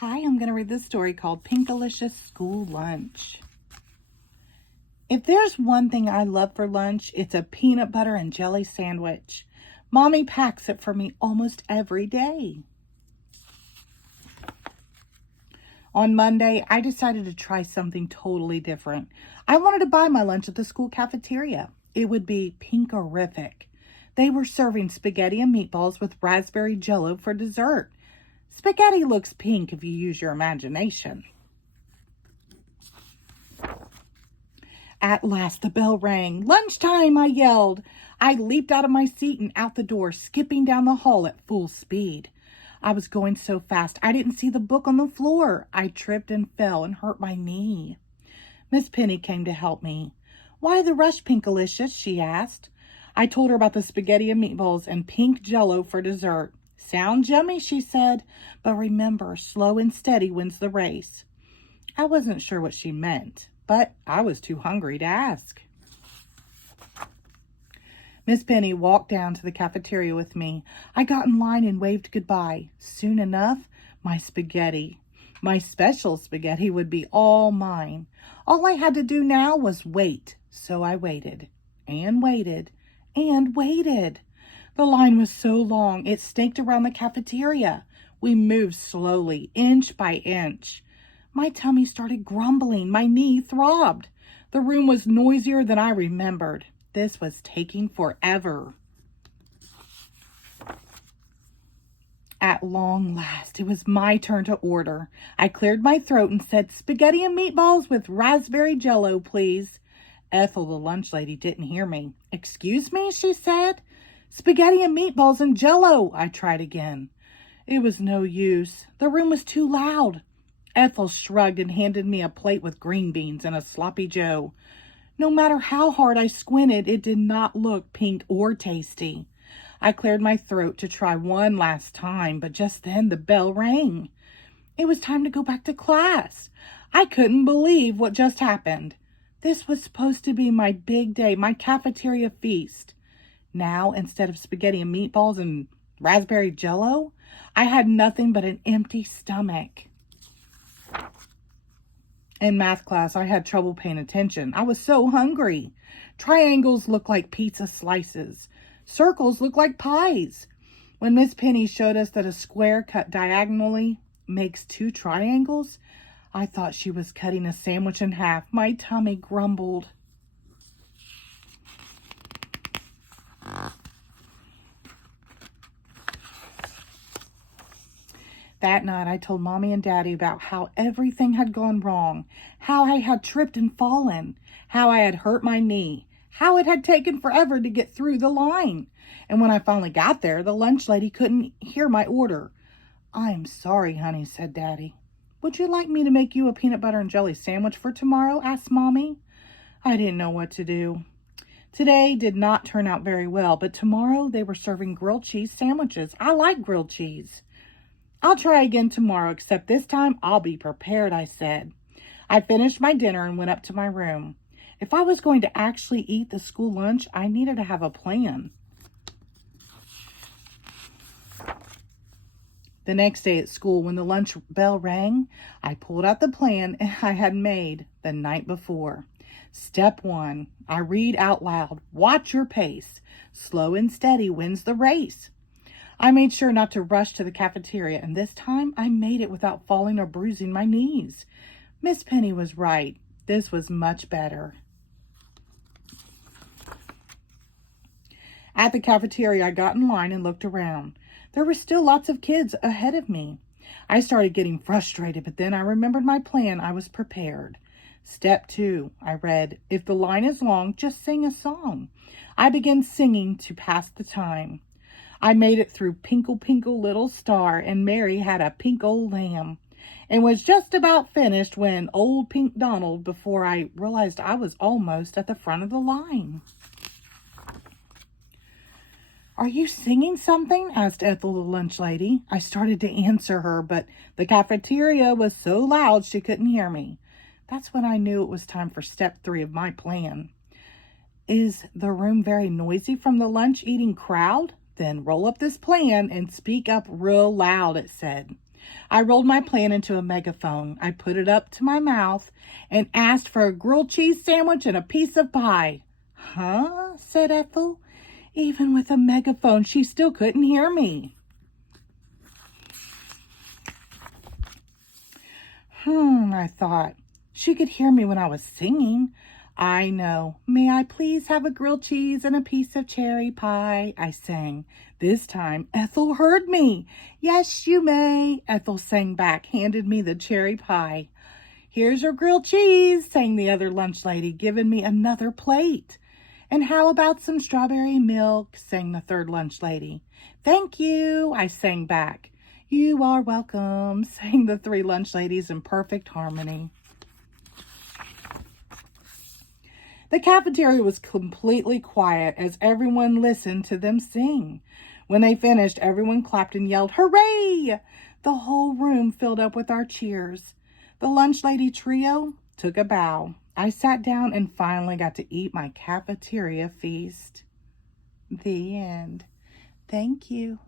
Hi, I'm going to read this story called Pinkalicious School Lunch. If there's one thing I love for lunch, it's a peanut butter and jelly sandwich. Mommy packs it for me almost every day. On Monday, I decided to try something totally different. I wanted to buy my lunch at the school cafeteria. It would be pinkerific. They were serving spaghetti and meatballs with raspberry jello for dessert. Spaghetti looks pink if you use your imagination. At last the bell rang. Lunchtime, I yelled. I leaped out of my seat and out the door, skipping down the hall at full speed. I was going so fast I didn't see the book on the floor. I tripped and fell and hurt my knee. Miss Penny came to help me. "Why the rush, Pinkalicious?" she asked. I told her about the spaghetti and meatballs and pink jello for dessert. "Sounds yummy," she said, "but remember, slow and steady wins the race." I wasn't sure what she meant, but I was too hungry to ask. Miss Penny walked down to the cafeteria with me. I got in line and waved goodbye. Soon enough, my special spaghetti would be all mine. All I had to do now was wait. So I waited and waited and waited. The line was so long, it snaked around the cafeteria. We moved slowly, inch by inch. My tummy started grumbling. My knee throbbed. The room was noisier than I remembered. This was taking forever. At long last, it was my turn to order. I cleared my throat and said, "Spaghetti and meatballs with raspberry jello, please." Ethel, the lunch lady, didn't hear me. "Excuse me," she said. "Spaghetti and meatballs and jello," I tried again. It was no use. The room was too loud. Ethel shrugged and handed me a plate with green beans and a sloppy joe. No matter how hard I squinted, it did not look pink or tasty. I cleared my throat to try one last time, but just then the bell rang. It was time to go back to class. I couldn't believe what just happened. This was supposed to be my big day, my cafeteria feast. Now, instead of spaghetti and meatballs and raspberry jello, I had nothing but an empty stomach. In math class, I had trouble paying attention. I was so hungry. Triangles look like pizza slices. Circles look like pies. When Miss Penny showed us that a square cut diagonally makes two triangles, I thought she was cutting a sandwich in half. My tummy grumbled. That night, I told Mommy and Daddy about how everything had gone wrong, how I had tripped and fallen, how I had hurt my knee, how it had taken forever to get through the line. And when I finally got there, the lunch lady couldn't hear my order. "I'm sorry, honey," said Daddy. "Would you like me to make you a peanut butter and jelly sandwich for tomorrow?" asked Mommy. I didn't know what to do. Today did not turn out very well, but tomorrow they were serving grilled cheese sandwiches. I like grilled cheese. "I'll try again tomorrow, except this time I'll be prepared," I said. I finished my dinner and went up to my room. If I was going to actually eat the school lunch, I needed to have a plan. The next day at school, when the lunch bell rang, I pulled out the plan I had made the night before. Step 1, I read out loud, "Watch your pace. Slow and steady wins the race." I made sure not to rush to the cafeteria, and this time I made it without falling or bruising my knees. Miss Penny was right. This was much better. At the cafeteria, I got in line and looked around. There were still lots of kids ahead of me. I started getting frustrated, but then I remembered my plan. I was prepared. Step 2, I read, "If the line is long, just sing a song." I began singing to pass the time. I made it through "Pinkle, Pinkle, Little Star," and "Mary Had a Pink Old Lamb," and was just about finished when old Pink Donald, before I realized I was almost at the front of the line. "Are you singing something?" asked Ethel, the lunch lady. I started to answer her, but the cafeteria was so loud she couldn't hear me. That's when I knew it was time for step 3 of my plan. "Is the room very noisy from the lunch eating crowd? Then roll up this plan and speak up real loud," it said. I rolled my plan into a megaphone. I put it up to my mouth and asked for a grilled cheese sandwich and a piece of pie. Huh? Said Ethel. Even with a megaphone, she still couldn't hear me. I thought. She could hear me when I was singing. I know. May I please have a grilled cheese and a piece of cherry pie? I sang. This time, Ethel heard me. Yes, you may, Ethel sang back, handed me the cherry pie. Here's your grilled cheese, sang the other lunch lady, giving me another plate. And how about some strawberry milk, sang the third lunch lady. Thank you, I sang back. You are welcome, sang the three lunch ladies in perfect harmony. The cafeteria was completely quiet as everyone listened to them sing. When they finished, everyone clapped and yelled, "Hooray!" The whole room filled up with our cheers. The lunch lady trio took a bow. I sat down and finally got to eat my cafeteria feast. The end. Thank you.